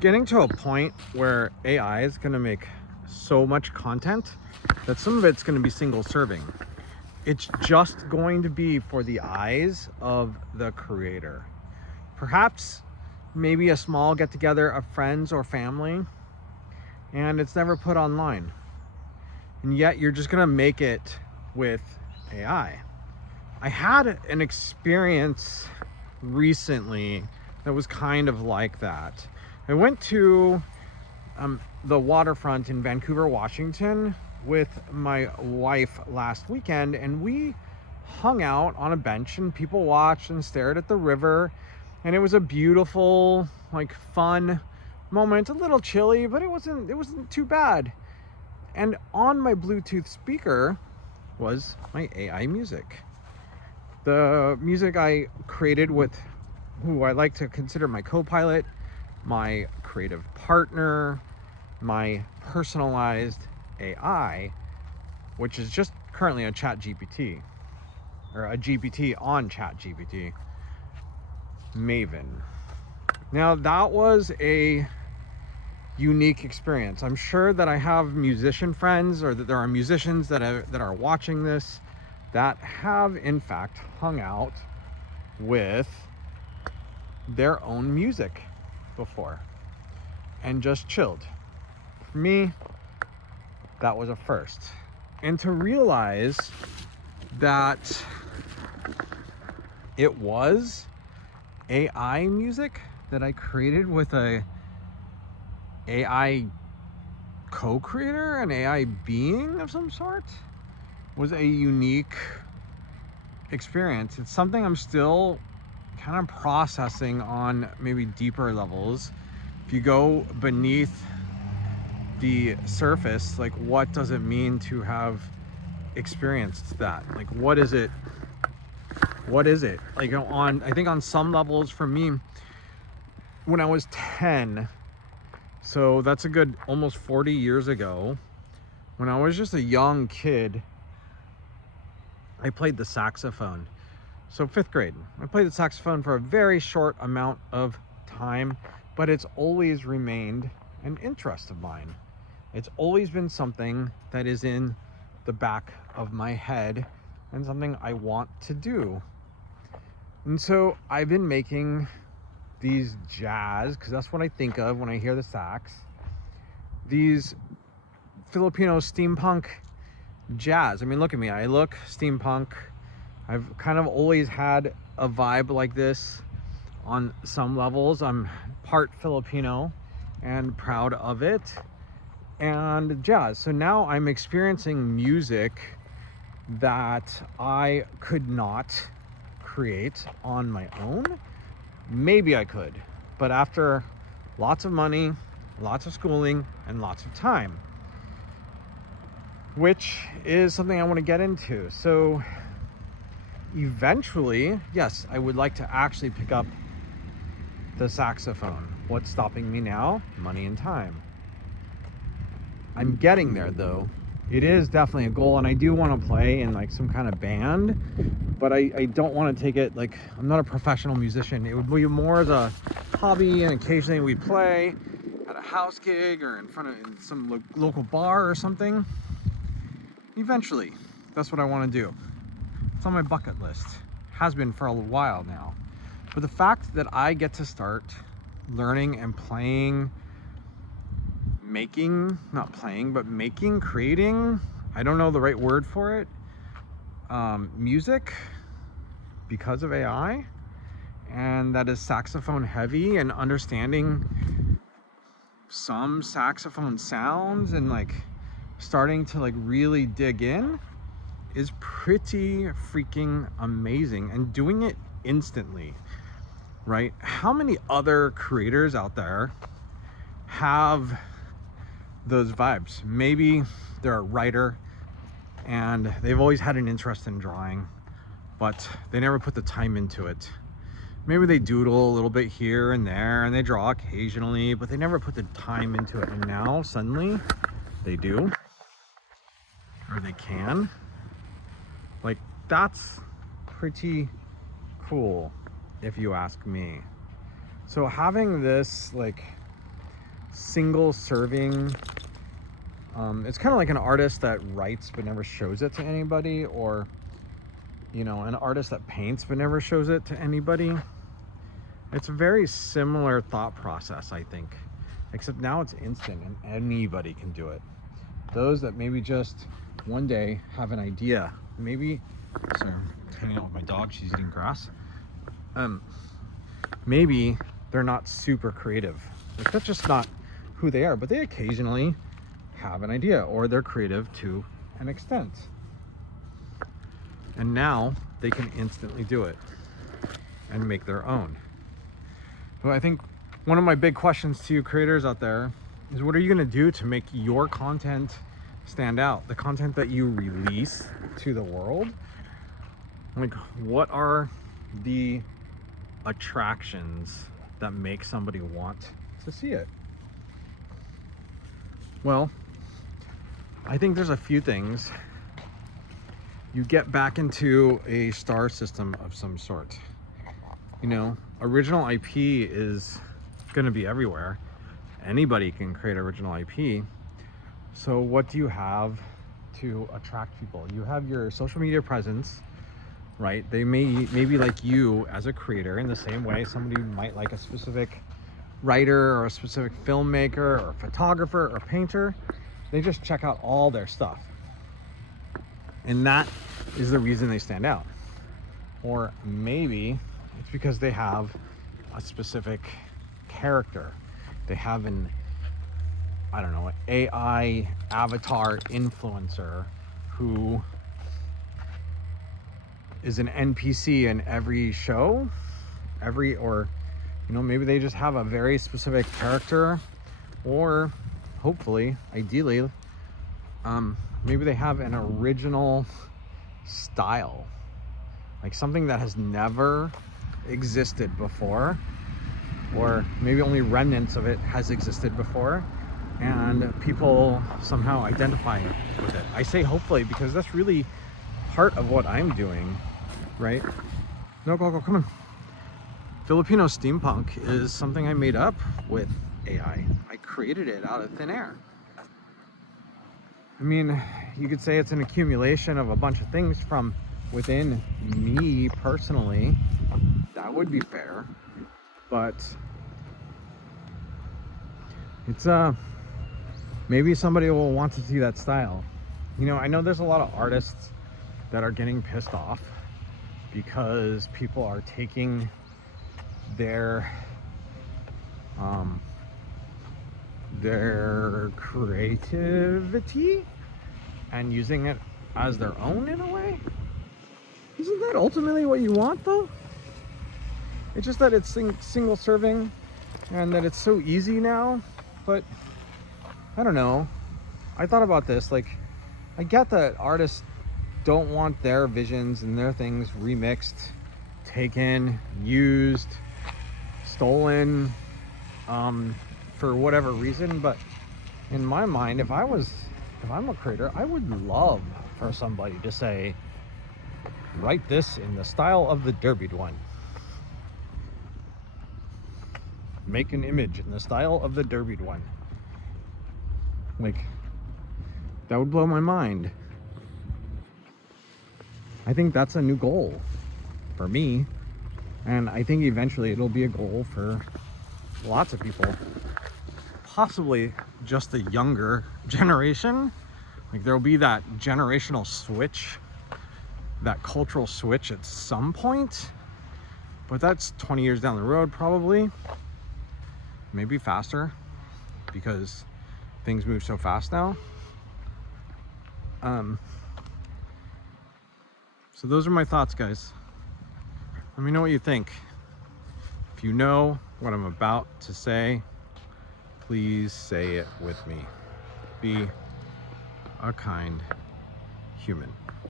getting to a point where AI is going to make so much content that some of it's going to be single serving. It's just going to be for the eyes of the creator. Perhaps maybe a small get together of friends or family, and it's never put online. And yet you're just going to make it with AI. I had an experience recently that was kind of like that. I went to the waterfront in Vancouver, Washington with my wife last weekend, and we hung out on a bench and people watched and stared at the river, and it was a beautiful, like, fun moment. A little chilly, but it wasn't too bad. And on my Bluetooth speaker was my AI music. The music I created with who I like to consider my co-pilot, my creative partner, my personalized AI, which is just currently a chat GPT, or a GPT on chat GPT, Maven. Now that was a unique experience. I'm sure that I have musician friends, or that there are musicians that are watching this that have in fact hung out with their own music before and just chilled. For me, that was a first. And to realize that it was AI music that I created with a AI co-creator, an AI being of some sort, was a unique experience. It's something I'm still kind of processing on maybe deeper levels. If you go beneath the surface, like, what does it mean to have experienced that? Like, what is it? Like, I think on some levels for me, when I was 10, so that's a good almost 40 years ago, when I was just a young kid, I played the saxophone. So 5th grade, I played the saxophone for a very short amount of time, but it's always remained an interest of mine. It's always been something that is in the back of my head and something I want to do. And so I've been making these jazz, because that's what I think of when I hear the sax, these Filipino steampunk jazz. I mean, look at me, I look steampunk. I've kind of always had a vibe like this on some levels. I'm part Filipino and proud of it, and jazz. So now I'm experiencing music that I could not create on my own. Maybe I could, but after lots of money, lots of schooling, and lots of time, which is something I want to get into. So eventually, yes, I would like to actually pick up the saxophone. What's stopping me now? Money and time. I'm getting there though. It is definitely a goal, and I do want to play in like some kind of band, but I don't want to take it like, I'm not a professional musician. It would be more as a hobby, and occasionally we play at a house gig or in front of some local bar or something. Eventually, that's what I want to do. It's on my bucket list. Has been for a while now. But the fact that I get to start learning and playing, making, not playing, but making, creating, I don't know the right word for it, music because of AI, and that is saxophone heavy, and understanding some saxophone sounds and like starting to like really dig in, is pretty freaking amazing, and doing it instantly, right? How many other creators out there have those vibes? Maybe they're a writer and they've always had an interest in drawing, but they never put the time into it. Maybe they doodle a little bit here and there, and they draw occasionally, but they never put the time into it. And now suddenly they do, or they can. Like, that's pretty cool if you ask me. So having this like single serving. It's kind of like an artist that writes but never shows it to anybody, or you know, an artist that paints but never shows it to anybody. It's a very similar thought process, I think, except now it's instant and anybody can do it. Those that maybe just one day have an idea, maybe, sorry, I'm hanging out with my dog, she's eating grass. Maybe they're not super creative. Like, that's just not who they are, but they occasionally have an idea, or they're creative to an extent. And now they can instantly do it and make their own. So I think one of my big questions to you creators out there is, what are you going to do to make your content stand out? The content that you release to the world. Like, what are the attractions that make somebody want to see it? Well, I think there's a few things. You get back into a star system of some sort. You know, original IP is going to be everywhere. Anybody can create original IP. So what do you have to attract people? You have your social media presence, right? They maybe like you as a creator in the same way somebody might like a specific writer or a specific filmmaker or photographer or painter. They just check out all their stuff. And that is the reason they stand out. Or maybe it's because they have a specific character. They have an, I don't know, AI avatar influencer who is an NPC in every show, or, you know, maybe they just have a very specific character, or hopefully, ideally, maybe they have an original style, like something that has never existed before, or maybe only remnants of it has existed before, and people somehow identify with it. I say hopefully because that's really part of what I'm doing, right? No, go, come on. Filipino steampunk is something I made up with AI. I created it out of thin air. I mean, you could say it's an accumulation of a bunch of things from within me personally. That would be fair, but it's maybe somebody will want to see that style. You know, I know there's a lot of artists that are getting pissed off because people are taking their creativity and using it as their own in a way. Isn't that ultimately what you want, though? It's just that it's single serving and that it's so easy now. But I don't know, I thought about this, like, I get that artists don't want their visions and their things remixed, taken, used, stolen, for whatever reason. But in my mind, if I'm a creator, I would love for somebody to say, write this in the style of the derbied one. Make an image in the style of the derbied one. Like, that would blow my mind. I think that's a new goal for me, and I think eventually it'll be a goal for lots of people, possibly just the younger generation. Like, there'll be that generational switch, that cultural switch at some point, but that's 20 years down the road probably, maybe faster, because things move so fast now. So those are my thoughts, guys. Let me know what you think. If you know what I'm about to say, please say it with me. Be a kind human.